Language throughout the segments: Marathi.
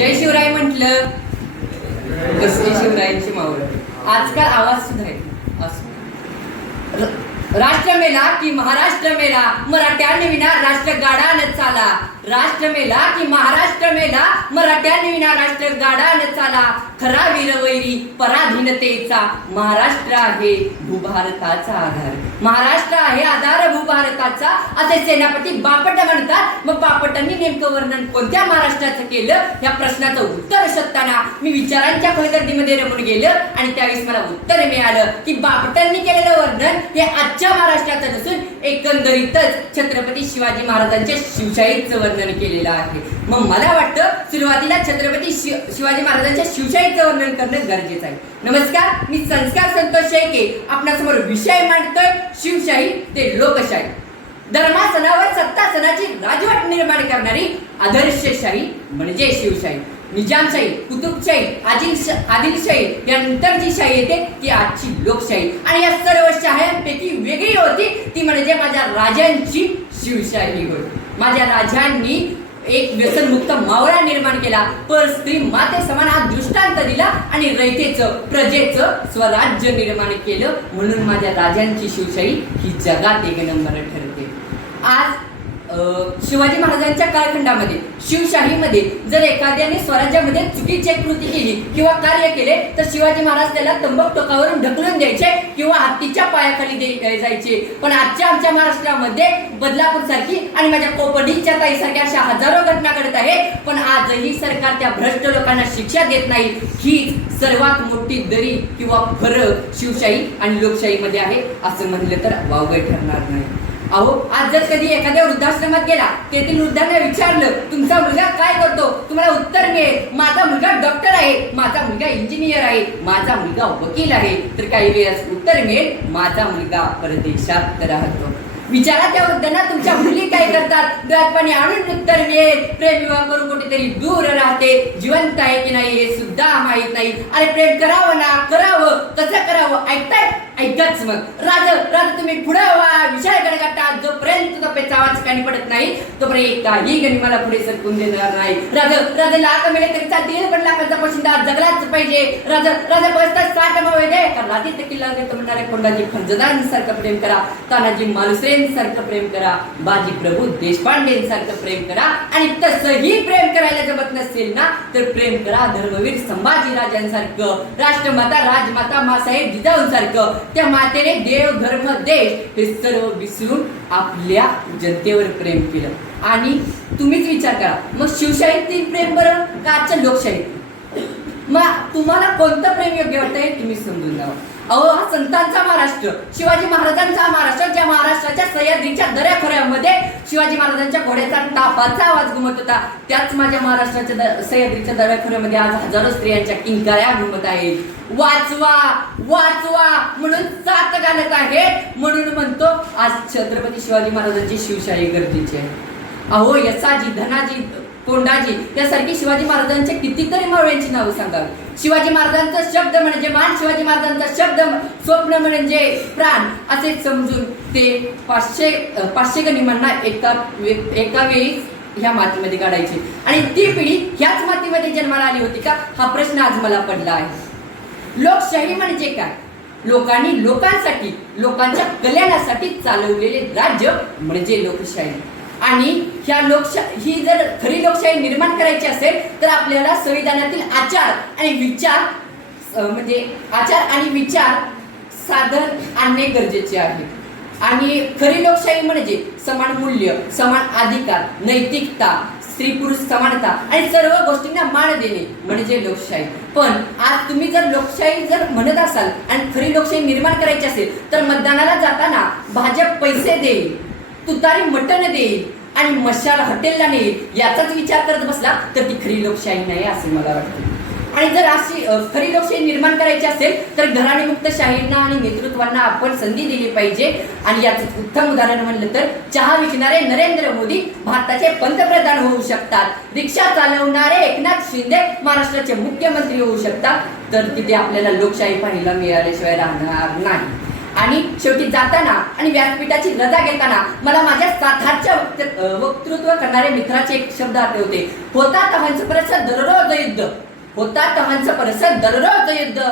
जय शिवराय म्हटलं कसली शिवरायांची मावळ. आजकाल आवाज सुद्धा आहे असं. राष्ट्र मेला की महाराष्ट्र मेला, मराठ्यांनी विना राष्ट्र गाडा न चाला. राष्ट्र मेला की महाराष्ट्र मेला, मराठ्यांनी विना राष्ट्र गाडा न चाला. खरा वीरवैरी पराधीनतेचा, महाराष्ट्र आहे भूभारताचा आधार. महाराष्ट्र आहे आधार भूभारताचा, असे सेनापती बापट म्हणतात. मग बापटांनी नेमकं वर्णन कोणत्या महाराष्ट्राचं केलं या प्रश्नाचं उत्तर शोधताना मी विचारांच्या खोलगर्दीमध्ये रमून गेलं आणि त्यावेळेस मला उत्तर मिळालं की बापटांनी केलेलं वर्णन हे आजच्या महाराष्ट्राचं नसून एकंदरीतच छत्रपती शिवाजी महाराजांच्या शिवशाहीचं वर्णन केलेलं आहे. मग मला वाटतं सुरुवातीला छत्रपती शिवाजी महाराजांच्या शिवशाहीचं वर्णन करणं गरजेचं आहे. नमस्कार, मी संस्कार संतोष शेळके आपणासमोर विषय मांडतोय शिवशाही ते लोकशाही. धर्मासनावर सत्तासनाची राजवट निर्माण करणारी आदर्शशाही म्हणजे शिवशाही. निजामशाही, कुतुबशाही, आदिलशाही यानंतर जी शाही येते ती आजची लोकशाही. आणि या सर्व शाह्यांपैकी वेगळी होती ती म्हणजे माझ्या राजांची शिवशाही होती. माझ्या राजांनी एक व्यसनमुक्त मावळा निर्माण केला, पर स्त्री माते समान हा दृष्टांत दिला आणि रयतेचं प्रजेचं स्वराज्य निर्माण केलं. म्हणून माझ्या राजांची शिवशाही ही जगात एक नंबर ठरते. आज शिवाजी महाराजांच्या कालखंडामध्ये शिवशाहीमध्ये जर एखाद्याने स्वराज्यामध्ये चुकीची कृती केली किंवा कार्य केले तर शिवाजी महाराज त्याला तंबक टोकावरून ढकलून द्यायचे किंवा हत्तीच्या पायाखाली जायचे. पण आजच्या आमच्या महाराष्ट्रामध्ये बदलापूर सारखी आणि माझ्या कोपडीच्या ताईसारख्या अशा हजारो घटना घडत आहेत. पण आजही सरकार त्या भ्रष्ट लोकांना शिक्षा देत नाही. ही सर्वात मोठी दरी किंवा फरक शिवशाही आणि लोकशाहीमध्ये आहे असं म्हणलं तर वावगं ठरणार नाही. अहो, आज जर कधी एखाद्या वृद्धाश्रमात गेला, तेथील वृद्धांना विचारलं तुमचा मुलगा काय करतो, तुम्हाला उत्तर मिळेल माझा मुलगा डॉक्टर आहे, माझा मुलगा इंजिनियर आहे, माझा मुलगा वकील आहे. तर काही वेळेस उत्तर मिळेल माझा मुलगा परदेशात राहतो. विचारा त्या वृद्धांना तुमच्या मुली काय करतात, डोळ्यात पाणी आणून उत्तर मिळेल प्रेम विवाह करून कुठेतरी दूर राहते, जिवंत आहे की नाही हे सुद्धा माहित नाही. अरे प्रेम करावं ना, करावं कसं करावं ऐकताय, ऐकाच. मग राजा तुम्ही पुढे व्हा, विषय गणगाटा. जोपर्यंत तो पेचा आवाज कानी पडत नाही तोपर्यंत काही गणी मला पुढे सरकून देणार नाही. राजा लाख मिळे तरी चालतील पण लाखाचा पोशिंदा जगलाच पाहिजे. राजा बसतात 60 मावे दे कारण राधी ते किल्ला देतो म्हणणारे कोंडाजी फंजदांसारखं प्रेम करा, तानाजी मालुसरे सारखं प्रेम करा, बाजी प्रभू देशपांडे सारखं प्रेम करा. आणि तसंही प्रेम करायला जमत नसेल ना तर प्रेम करा धर्मवीर संभाजी राजांसारखं, राष्ट्रमाता राजमाता मासाहेब जिजाऊंसारखं. त्या मातेने देव धर्म देश हे सर्व विसरून आपल्या जनतेवर प्रेम केलं. आणि तुम्हीच विचार करा मग शिवशाहीतील प्रेम बरं का आजच्या लोकशाहीत? मग तुम्हाला कोणतं प्रेम योग्य वाटतंय तुम्ही समजून जावा. अहो, हा संतांचा महाराष्ट्र, शिवाजी महाराजांचा महाराष्ट्र, ज्या महाराष्ट्राच्या सह्याद्रीच्या दऱ्याखोऱ्यामध्ये शिवाजी महाराजांच्या घोड्याचा तापाचा आवाज घुमत होता, त्याच माझ्या महाराष्ट्राच्या सह्याद्रीच्या दऱ्याखोऱ्यामध्ये आज हजारो स्त्रियांच्या किंकाळ्या घुमत आहेत. वाचवा वाचवा म्हणून साथ घालत आहेत. म्हणून म्हणतो आज छत्रपती शिवाजी महाराजांची शिवशाही गरजेची आहे. अहो, यसाजी, धनाजी, कोंडाजी यासारखी शिवाजी महाराजांच्या कितीतरी मावळ्यांची नावं सांगावी. शिवाजी महाराजांचा शब्द म्हणजे मान, शिवाजी महाराजांचा शब्द स्वप्न म्हणजे प्राण असे समजून ते 500 गनिमांना एका वेळी ह्या मातीमध्ये काढायची. आणि ती पिढी ह्याच मातीमध्ये जन्माला आली होती का हा प्रश्न आज मला पडला आहे. लोकशाही म्हणजे काय? लोकांनी लोकांसाठी, लोकांच्या कल्याणासाठी चालवलेले राज्य म्हणजे लोकशाही. आणि ह्या ही जर खरी लोकशाही निर्माण करायची असेल तर आपल्याला संविधानातील आचार आणि विचार साधन आणणे गरजेचे आहे. आणि खरी लोकशाही म्हणजे समान मूल्य, समान अधिकार, नैतिकता, स्त्री पुरुष समानता आणि सर्व गोष्टींना मान देणे म्हणजे लोकशाही. पण आज तुम्ही जर लोकशाही जर म्हणत असाल आणि खरी लोकशाही निर्माण करायची असेल तर मतदानाला जाताना भाजप पैसे देईल, तुतारी मटण देईल आणि मशाल हॉटेलला नेईल याचाच विचार करत बसला तर ती खरी लोकशाही नाही असे मला वाटते. आणि जर अशी खरी लोकशाही निर्माण करायची असेल तर घराणेमुक्त शाहींना आणि नेतृत्वांना आपण संधी दिली पाहिजे. आणि याचं उत्तम उदाहरण म्हणलं तर चहा विकणारे नरेंद्र मोदी भारताचे पंतप्रधान होऊ शकतात, रिक्षा चालवणारे एकनाथ शिंदे महाराष्ट्राचे मुख्यमंत्री होऊ शकतात. तर तिथे आपल्याला लोकशाही पाहायला मिळाल्याशिवाय राहणार नाही. आणि शेवटी जाताना आणि व्यासपीठाची रजा घेताना मला माझ्या सातारच्या वक्तृत्व करणाऱ्या मित्राचे एक शब्द आठवते. होता तहांचं परसत दररोज युद्ध, होता तहांचं परसत दररोज युद्ध,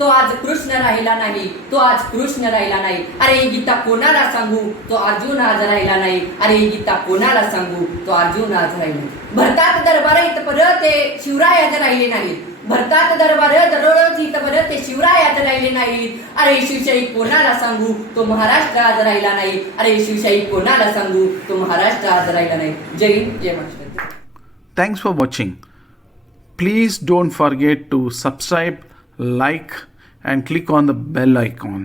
तो आज कृष्ण राहिला नाही, तो आज कृष्ण राहिला नाही. अरे ही गीता कोणाला सांगू, तो अर्जुन आज राहिला नाही. अरे ही गीता कोणाला सांगू, तो अर्जुन आज राहिला नाही. भरतात दरबार इथं परत ते शिवराय आज राहिले नाही. भरतात दरबार दररोज इथं परत ते शिवराय आज राहिले नाही. अरे शिवशाही कोणाला सांगू, तो महाराष्ट्र आज राहिला नाही. अरे शिवशाही कोणाला सांगू, तो महाराष्ट्र आज राहिला नाही. जय हिंद, जय Maharashtra. Thanks for watching. Please don't forget to subscribe, like and click on the bell icon.